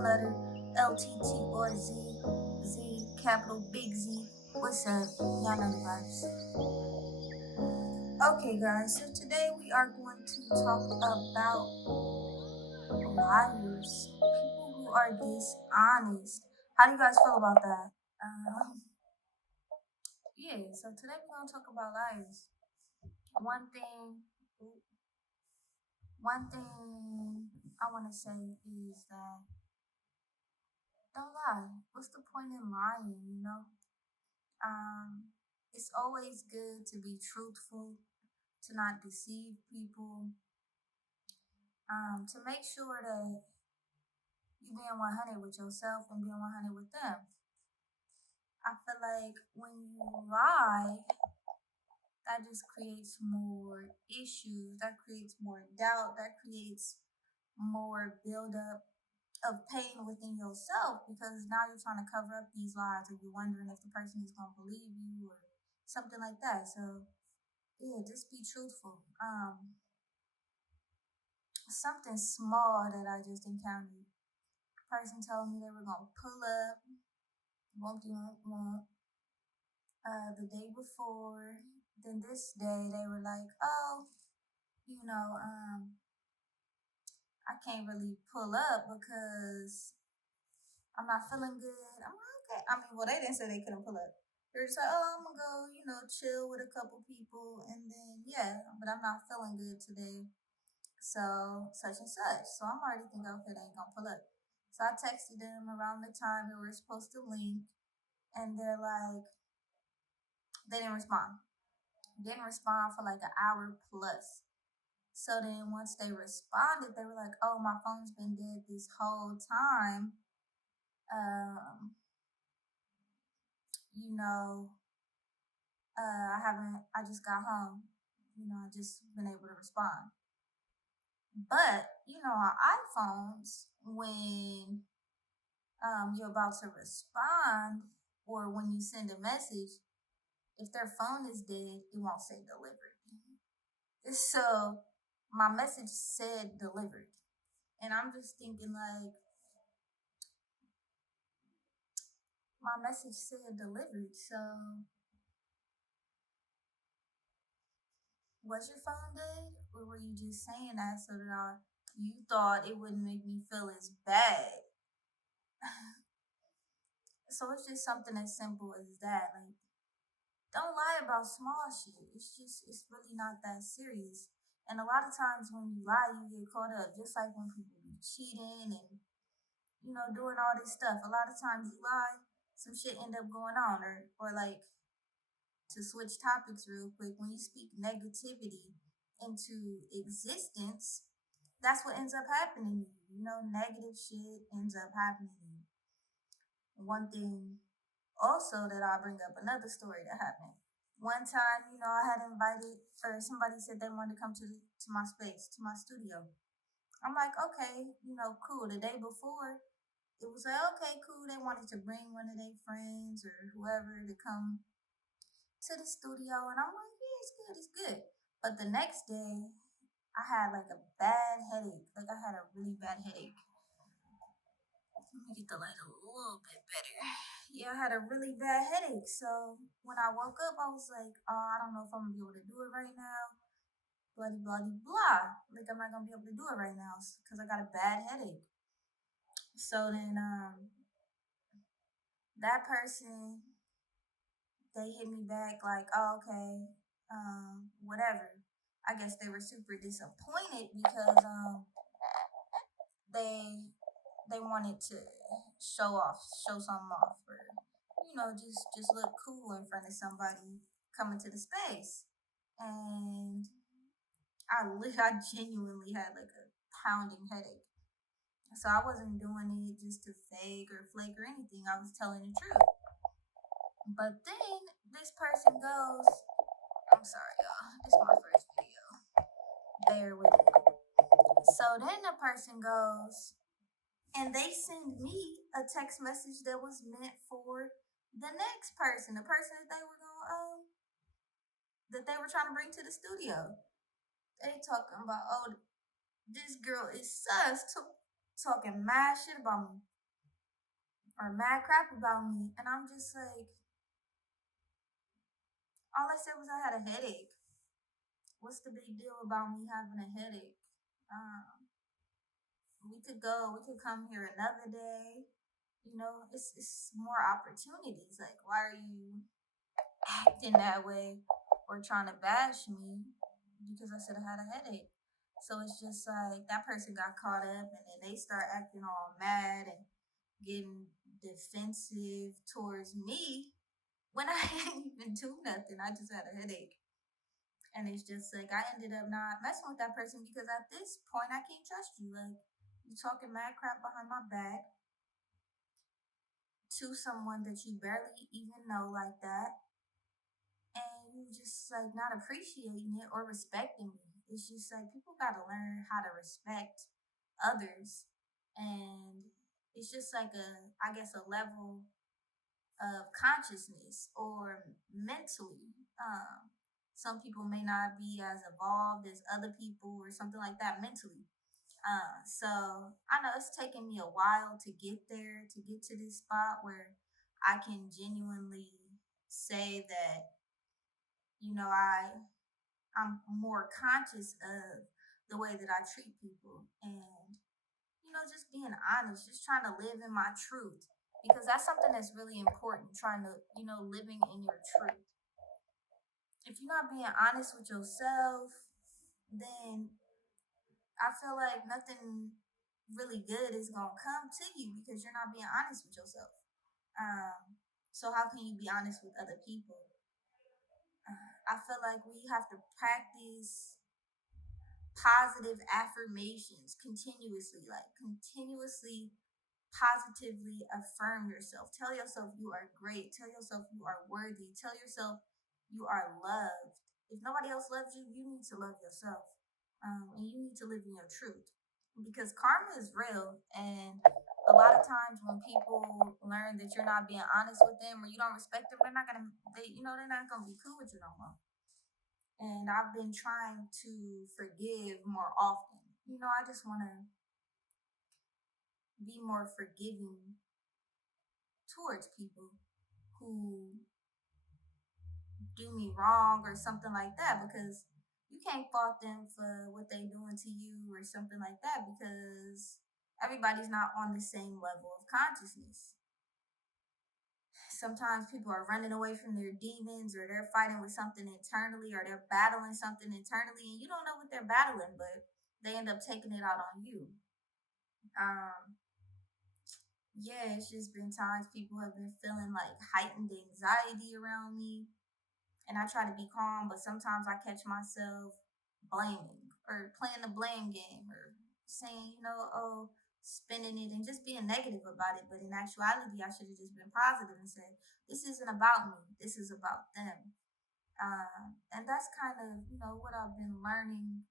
letter LTT or Z, Z, capital Big Z. What's up? Y'all know the vibes. Okay, guys, so today we are going to talk about liars, people who are dishonest. How do you guys feel about that? Yeah, so today we're going to talk about liars. One thing, one thing I want to say is that don't lie. What's the point in lying, you know? It's always good to be truthful, to not deceive people, to make sure that you being 100 with yourself and being 100 with them. I feel like when you lie, that just creates more issues, that creates more doubt, that creates more buildup of pain within yourself because now you're trying to cover up these lies or you're wondering if the person is going to believe you or something like that. So, yeah, just be truthful. Something small that I just encountered. Person told me they were gonna pull up, won't do won't, the day before. Then this day they were like, oh, you know, I can't really pull up because I'm not feeling good. I'm like, okay. I mean, well, they didn't say they couldn't pull up. They're just like, oh, I'm gonna go, chill with a couple people, and then yeah, but I'm not feeling good today. So such and such. So I'm already thinking, okay, they ain't gonna pull up. So I texted them around the time we were supposed to link, and they're like, they didn't respond. Didn't respond for like an hour plus. So then once they responded, they were like, oh, my phone's been dead this whole time. Um, you know, I just got home. I just been able to respond. But, on iPhones, when you're about to respond or when you send a message, if their phone is dead, it won't say delivered. So my message said delivered. And I'm just thinking like my message said delivered. So was your phone dead? Or were you just saying that so that you thought it wouldn't make me feel as bad? So it's just something as simple as that. Like, don't lie about small shit. It's really not that serious. And a lot of times when you lie, you get caught up. Just like when people be cheating and, doing all this stuff. A lot of times you lie, some shit end up going on. Or like, to switch topics real quick, when you speak negativity into existence, that's what ends up happening to you. Negative shit ends up happening to you. One thing also that I'll bring up another story that happened. One time, I had invited, or somebody said they wanted to come to my space, to my studio. I'm like, okay, cool. The day before, it was like, okay, cool. They wanted to bring one of their friends or whoever to come to the studio, and I'm like, yeah, it's good. But the next day, I had like a bad headache. Like I had a really bad headache. Let me get the light a little bit better. Yeah, I had a really bad headache. So when I woke up, I was like, oh, I don't know if I'm gonna be able to do it right now. Bloody, bloody, blah. Like I'm not gonna be able to do it right now because I got a bad headache. So then, that person, they hit me back like, oh, okay, whatever. I guess they were super disappointed because they they wanted to show something off, or just look cool in front of somebody coming to the space. And I genuinely had like a pounding headache, so I wasn't doing it just to fake or flake or anything. I was telling the truth. But then this person goes, I'm sorry, y'all. This is my first video. Bear with me. So then the person goes, and they send me a text message that was meant for the next person, the person that they were going that they were trying to bring to the studio. They talking about, oh, this girl is sus. talking mad shit about me or mad crap about me, and I'm just like, all I said was I had a headache. What's the big deal about me having a headache? Um, we could come here another day. You know, it's more opportunities. Like, why are you acting that way or trying to bash me because I said I had a headache? So it's just like that person got caught up and then they start acting all mad and getting defensive towards me when I didn't even do nothing. I just had a headache. And it's just like I ended up not messing with that person because at this point I can't trust you. Like you talking mad crap behind my back to someone that you barely even know like that, and you just like not appreciating it or respecting me. It's just like people gotta learn how to respect others, and it's just like I guess a level of consciousness or mentally. Some people may not be as evolved as other people or something like that mentally. So I know it's taken me a while to get there, to get to this spot where I can genuinely say that, you know, I'm more conscious of the way that I treat people and, you know, just being honest, just trying to live in my truth. Because that's something that's really important, trying to, you know, living in your truth. If you're not being honest with yourself, then I feel like nothing really good is gonna come to you because you're not being honest with yourself. So how can you be honest with other people? I feel like we have to practice positive affirmations continuously, like continuously positively affirm yourself. Tell yourself you are great. Tell yourself you are worthy. Tell yourself you are loved. If nobody else loves you, you need to love yourself. And you need to live in your truth because karma is real. And a lot of times when people learn that you're not being honest with them or you don't respect them, they're not gonna be cool with you no more. And I've been trying to forgive more often. You know, I just want to be more forgiving towards people who do me wrong or something like that because you can't fault them for what they doing to you or something like that because everybody's not on the same level of consciousness. Sometimes people are running away from their demons or they're fighting with something internally or they're battling something internally and you don't know what they're battling, but they end up taking it out on you. Um, yeah, it's just been times people have been feeling like heightened anxiety around me. And I try to be calm, but sometimes I catch myself blaming or playing the blame game or saying, oh, spinning it and just being negative about it. But in actuality, I should have just been positive and said, this isn't about me. This is about them. And that's kind of, what I've been learning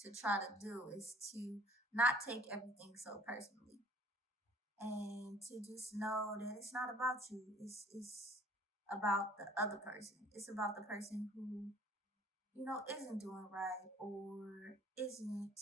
to try to do is to not take everything so personally and to just know that it's not about you. It's about the other person. It's about the person who, isn't doing right or isn't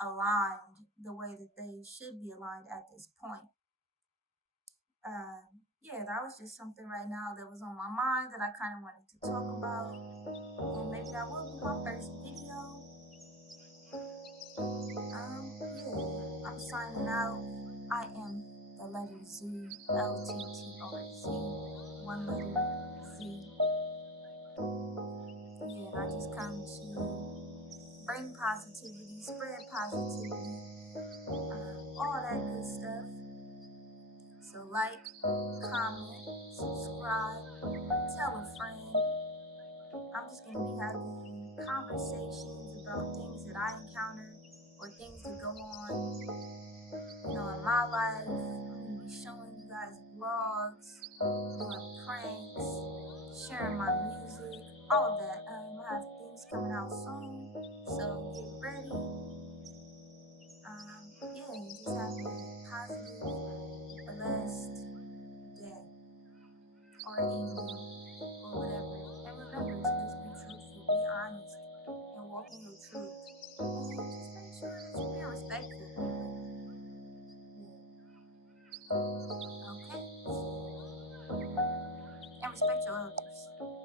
aligned the way that they should be aligned at this point. Yeah, that was just something right now that was on my mind that I kind of wanted to talk about. And maybe that will be my first video. Yeah, I'm signing out. I am the letter Z, LTTRZ, one letter Z. Yeah, and I just come to bring positivity, spread positivity, all that good stuff. So like, comment, subscribe, tell a friend. I'm just going to be having conversations about things that I encounter or things that go on, in my life. I'm going to be showing you guys vlogs, doing pranks, sharing my music, all of that. I have things coming out soon, so get ready. Yeah, and just have a positive, blessed day or evening or whatever. And remember to just be truthful, be honest, and walk in your truth. And just make sure that you're being respectful, people. Okay? And respect your elders.